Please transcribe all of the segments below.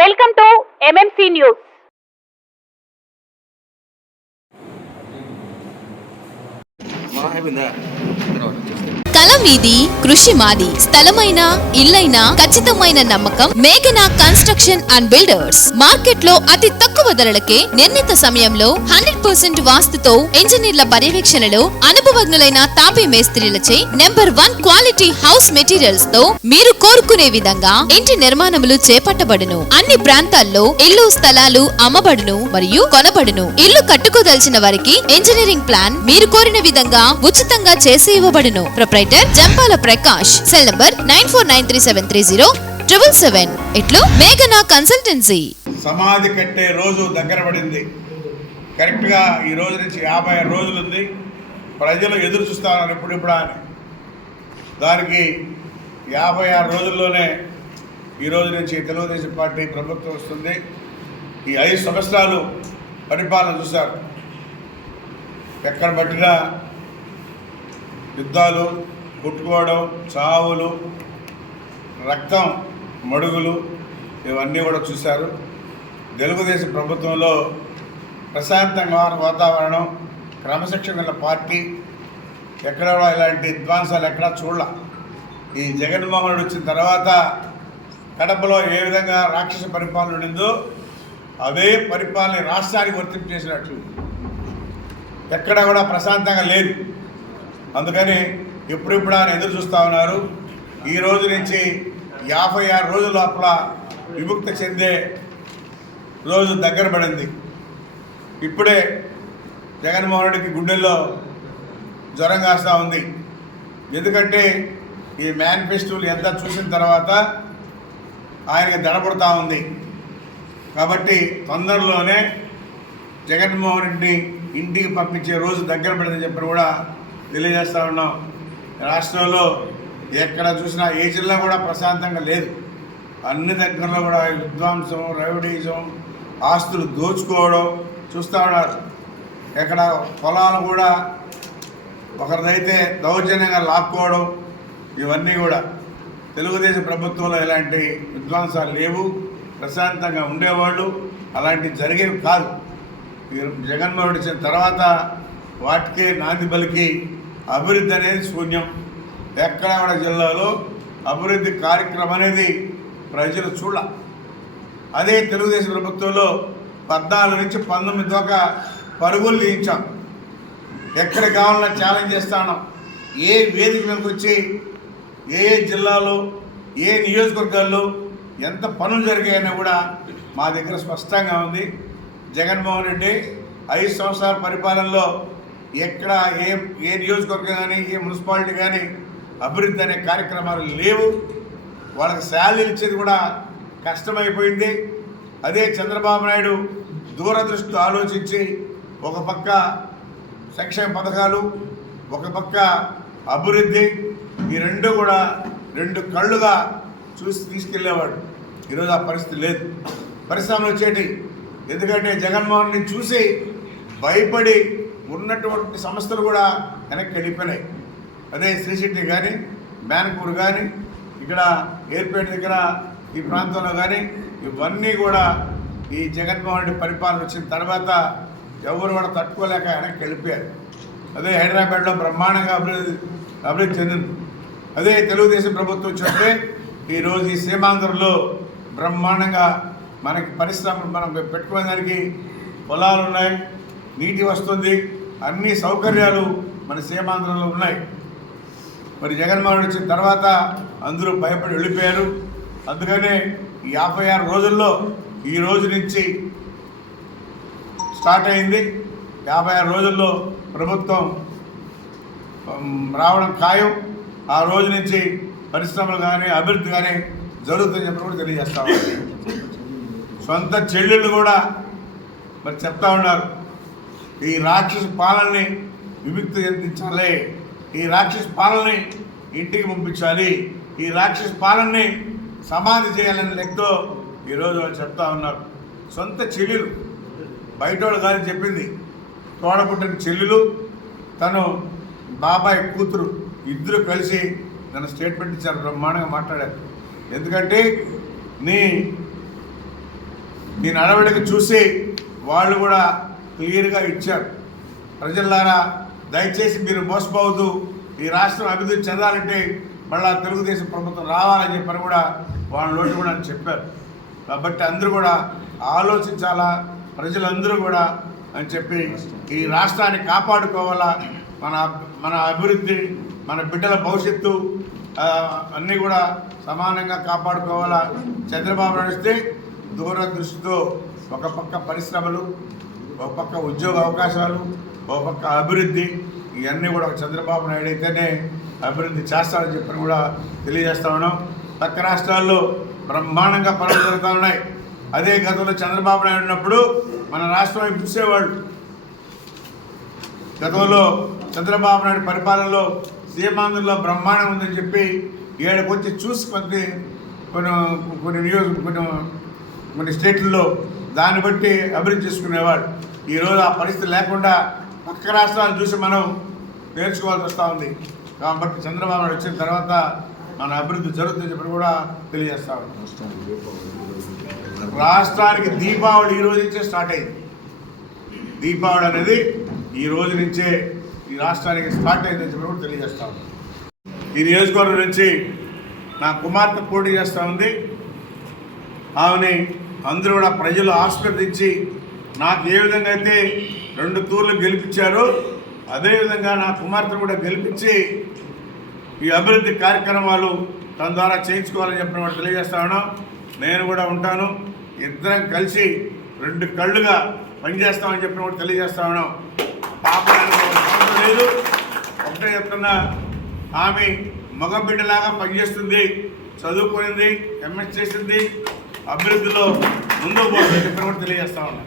Welcome to MMC news. కల మీది, కృషి మాది. స్థలమైన, ఇల్లైనా ఖచ్చితమైన నమ్మకం మేఘనా కన్స్ట్రక్షన్ అండ్ బిల్డర్స్. మార్కెట్ లో అతి తక్కువ ధరలకే నిర్ణీత సమయంలో 100% వాస్తుతో ఇంజనీర్ల పర్యవేక్షణలో అనుభవజ్ఞులైన తాపీ మేస్త్రీలచే నెంబర్ 1 క్వాలిటీ హౌస్ మెటీరియల్స్ తో మీరు కోరుకునే విధంగా ఇంటి నిర్మాణములు చేపట్టబడును. అన్ని ప్రాంతాల్లో ఇల్లు స్థలాలు అమ్మబడును మరియు కొనబడును. ఇల్లు కట్టుకోదలిచిన వారికి ఇంజనీరింగ్ ప్లాన్ మీరు కోరిన విధంగా ఉచితంగా చేసి ఇవ్వబడును. Proprietor Jampala Prakash. Cell number 9493307777. ఇట్లు మేఘనా కన్సల్టెన్సీ. సమాధి కట్టే రోజు దగ్గర పడింది. కరెక్ట్గా ఈ రోజు నుంచి 56 రోజులు ఉంది. ప్రజలు ఎదురు చూస్తున్నారు ఎప్పుడిప్పుడా అని. దానికి 56 రోజుల్లోనే ఈ రోజు నుంచి తెలుగుదేశం పార్టీ ప్రభుత్వం వస్తుంది. ఈ 5 సంవత్సరాలు పరిపాలన చూశారు. ఎక్కడ పట్టినా యుద్ధాలు, కొట్టుకోవడం, చావులు, రక్తం మడుగులు ఇవన్నీ కూడా చూశారు. తెలుగుదేశం ప్రభుత్వంలో ప్రశాంతంగా వాతావరణం, క్రమశిక్షణ గల పార్టీ, ఎక్కడ కూడా ఇలాంటి విధ్వంసాలు ఎక్కడా చూడాల. ఈ జగన్మోహన్ రెడ్డి వచ్చిన తర్వాత కడపలో ఏ విధంగా రాక్షస పరిపాలన ఉండిందో అదే పరిపాలన రాష్ట్రానికి వర్తింపు చేసినట్లు ఎక్కడ కూడా ప్రశాంతంగా లేదు. అందుకని ఎప్పుడిప్పుడు ఆయన ఎదురు చూస్తూ ఉన్నారు. ఈ రోజు నుంచి 56 రోజుల లోపల విముక్తి చెందే రోజు దగ్గర పడింది. ఇప్పుడే జగన్మోహన్ రెడ్డికి గుండెల్లో జ్వరం కాస్తూ ఉంది. ఎందుకంటే ఈ మేనిఫెస్టోలు ఎంత చూసిన తర్వాత ఆయనకి దడపడుతూ ఉంది. కాబట్టి తొందరలోనే జగన్మోహన్ రెడ్డిని ఇంటికి పంపించే రోజు దగ్గర పడిందని చెప్పి కూడా తెలియజేస్తూ ఉన్నాం. రాష్ట్రంలో ఎక్కడ చూసినా ఏ జిల్లా కూడా ప్రశాంతంగా లేదు. అన్ని దగ్గరలో కూడా విధ్వంసం, రౌడీజం, ఆస్తులు దోచుకోవడం చూస్తూ ఉన్నారు. ఎక్కడ పొలాలు కూడా ఒకరిదైతే దౌర్జన్యంగా లాక్కోవడం, ఇవన్నీ కూడా తెలుగుదేశం ప్రభుత్వంలో ఇలాంటి విధ్వంసాలు లేవు. ప్రశాంతంగా ఉండేవాళ్ళు, అలాంటివి జరిగేవి కాదు. జగన్మోహన్ రెడ్డి వచ్చిన తర్వాత వాటికే నాంది పలికి అభివృద్ధి అనేది శూన్యం. ఎక్కడ కూడా జిల్లాలో అభివృద్ధి కార్యక్రమం అనేది ప్రజలు చూడ. అదే తెలుగుదేశం ప్రభుత్వంలో 14 నుంచి 19 దాకా పరుగులు తీయించాం. ఎక్కడ కావాలన్నా ఛాలెంజ్ చేస్తాను. ఏ వేదిక మీదకి వచ్చి ఏ జిల్లాలో ఏ నియోజకవర్గాల్లో ఎంత పనులు జరిగాయని కూడా మా దగ్గర స్పష్టంగా ఉంది. జగన్మోహన్ రెడ్డి 5 సంవత్సరాల పరిపాలనలో ఎక్కడ ఏ నియోజకవర్గం కానీ ఏ మున్సిపాలిటీ కానీ అభివృద్ధి అనే కార్యక్రమాలు లేవు. వాళ్ళకి శాలరీలు ఇచ్చేది కూడా కష్టమైపోయింది. అదే చంద్రబాబు నాయుడు దూరదృష్టి ఆలోచించి ఒక పక్క సంక్షేమ పథకాలు, ఒక పక్క అభివృద్ధి, ఈ రెండు కూడా 2 కళ్ళుగా చూసి తీసుకెళ్ళేవాడు. ఈరోజు ఆ పరిస్థితి లేదు. పరిశ్రమలు వచ్చేటి ఎందుకంటే జగన్మోహన్ని చూసి భయపడి ఉన్నటువంటి సంస్థలు కూడా వెనక్కి వెళ్ళిపోయినాయి. అదే శ్రీశెట్టి కానీ, మ్యాన్పూర్ కానీ, ఇక్కడ ఏర్పేట దగ్గర ఈ ప్రాంతంలో కానీ ఇవన్నీ కూడా ఈ జగన్మోహన్ రెడ్డి పరిపాలన వచ్చిన తర్వాత ఎవరు కూడా తట్టుకోలేక వెనక్కి వెళ్ళిపోయారు. అదే హైదరాబాద్లో బ్రహ్మాండంగా అభివృద్ధి చెందింది. అదే తెలుగుదేశం ప్రభుత్వం వచ్చినట్టే ఈరోజు ఈ సీమాంధ్రలో బ్రహ్మాండంగా మనకి పరిశ్రమలు మనం పెట్టుకునే దానికి పొలాలు ఉన్నాయి, నీటి వస్తుంది, అన్ని సౌకర్యాలు మన సీమాంధ్రలో ఉన్నాయి. మరి జగన్మోహన్ రెడ్డి వచ్చిన తర్వాత అందరూ భయపడి వెళ్ళిపోయారు. అందుకనే ఈ 56 రోజుల్లో ఈ రోజు నుంచి స్టార్ట్ అయింది. 56 రోజుల్లో ప్రభుత్వం రావడం ఖాయం. ఆ రోజు నుంచి పరిశ్రమలు కానీ అభివృద్ధి కానీ జరుగుతుందని చెప్పి కూడా తెలియజేస్తాం. సొంత చెల్లెళ్ళు కూడా మరి చెప్తా ఉన్నారు, ఈ రాక్షస పాలనని విముక్తి చెందించాలి, ఈ రాక్షస పాలనని ఇంటికి పంపించాలి, ఈ రాక్షస పాలనని సమాధి చేయాలనే లెక్కతో ఈరోజు వాళ్ళు చెప్తా ఉన్నారు. సొంత చెల్లెలు, బయటోళ్ళు కానీ చెప్పింది, తోడపుట్టిన చెల్లెలు, తను బాబాయ్ కూతురు ఇద్దరు కలిసి నన్ను స్టేట్మెంట్ ఇచ్చారు. బ్రహ్మాండంగా మాట్లాడారు. ఎందుకంటే నీ ఈ నడవడిక చూసి వాళ్ళు కూడా క్లియర్గా ఇచ్చారు. ప్రజలారా, దయచేసి మీరు మోసపోవద్దు, ఈ రాష్ట్రం అభివృద్ధి చెందాలంటే మళ్ళా తెలుగుదేశం ప్రభుత్వం రావాలని చెప్పని కూడా వాళ్ళ నోటి కూడా చెప్పారు. కాబట్టి అందరూ కూడా ఆలోచించాలా, ప్రజలందరూ కూడా అని చెప్పి ఈ రాష్ట్రాన్ని కాపాడుకోవాలా. మన అభివృద్ధి, మన బిడ్డల భవిష్యత్తు అన్నీ కూడా సమానంగా కాపాడుకోవాలా. చంద్రబాబు నడిస్తే దూరదృష్టితో ఒక పక్క పరిశ్రమలు, ఒక పక్క ఉద్యోగ అవకాశాలు, ఒక పక్క అభివృద్ధి, ఇవన్నీ కూడా చంద్రబాబు నాయుడు అయితేనే అభివృద్ధి చేస్తాడని చెప్పని కూడా తెలియజేస్తా ఉన్నాం. పక్క రాష్ట్రాల్లో బ్రహ్మాండంగా పనులు జరుగుతూ ఉన్నాయి. అదే గతంలో చంద్రబాబు నాయుడు ఉన్నప్పుడు మన రాష్ట్రం వైపు చూసేవాళ్ళు. గతంలో చంద్రబాబు నాయుడు పరిపాలనలో సీమాంధ్రలో బ్రహ్మాండం ఉందని చెప్పి ఏడకు వచ్చి చూసి కొన్ని స్టేట్లలో దాన్ని బట్టి అభివృద్ధి చేసుకునేవాడు. ఈరోజు ఆ పరిస్థితి లేకుండా పక్క రాష్ట్రాలు చూసి మనం నేర్చుకోవాల్సి వస్తూ ఉంది. కాబట్టి చంద్రబాబు నాయుడు వచ్చిన తర్వాత మన అభివృద్ధి జరుగుతుందని చెప్పి కూడా తెలియజేస్తా ఉన్నాం. రాష్ట్రానికి దీపావళి ఈ రోజు నుంచే స్టార్ట్ అయింది. దీపావళి అనేది ఈ రోజు నుంచే ఈ రాష్ట్రానికి స్టార్ట్ అయిందని చెప్పి కూడా తెలియజేస్తా ఉన్నాం. ఈ నియోజకవర్గం నుంచి నా కుమార్తె పోటీ చేస్తూ ఉంది. ఆమెని అందరూ కూడా ప్రజలు ఆశీర్వదించి నాకు ఏ విధంగా అయితే 2 తూర్లు గెలిపించారో అదేవిధంగా నా కుమార్తెను కూడా గెలిపించి ఈ అభివృద్ధి కార్యక్రమాలు తన ద్వారా చేయించుకోవాలని చెప్పిన వాడు తెలియజేస్తా ఉన్నాం. నేను కూడా ఉంటాను, ఇద్దరం కలిసి 2 కళ్ళుగా పనిచేస్తామని చెప్పిన వాడు తెలియజేస్తా ఉన్నాం. పాపడానికి లేదు, ఒకటే చెప్తున్నా, ఆమె మగ బిడ్డలాగా పనిచేస్తుంది, చదువుకునింది, ఎంఎస్ చేసింది, అభివృద్ధిలో ముందుకు పోతుందని చెప్పిన కూడా తెలియజేస్తా ఉన్నాం.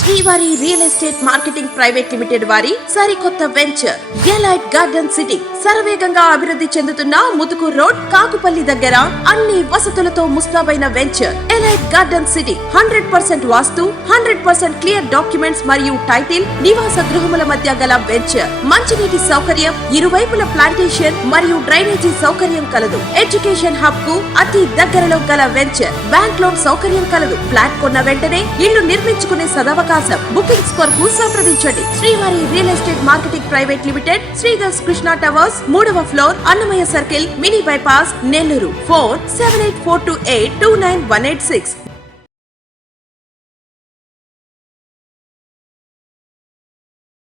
శ్రీవారి real estate marketing private limited వారి సరికొత్త వెంచర్ ఎలైట్ గార్డెన్ సిటీ శరవేగంగా అభివృద్ధి చెందుతున్న ముతుకూరు రోడ్, కాకుపల్లి దగ్గర అన్ని వసతులతో ముస్తాబైన వెంచర్ ఎలైట్ గార్డెన్ సిటీ 100% వాస్తు, 100% క్లియర్ డాక్యుమెంట్స్ మరియు టైటిల్, నివాస గృహముల మధ్య గల వెంచర్. మంచినీటి సౌకర్యం, ఇరువైపుల ప్లాంటేషన్ మరియు డ్రైనేజీ సౌకర్యం కలదు. ఎడ్యుకేషన్ హబ్ కు అతి దగ్గరలో గల వెంచర్. బ్యాంక్ లోన్ సౌకర్యం కలదు. ఫ్లాట్ కొన్న వెంటనే ఇల్లు నిర్మించుకునే సదవకాశం. బుకింగ్స్ కొరకు సంప్రదించండి. Srivari real estate marketing private limited, Sridhar's Krishna towers, 3వ floor, Annamayya circle, mini bypass, Nellore. Phone 7842829186.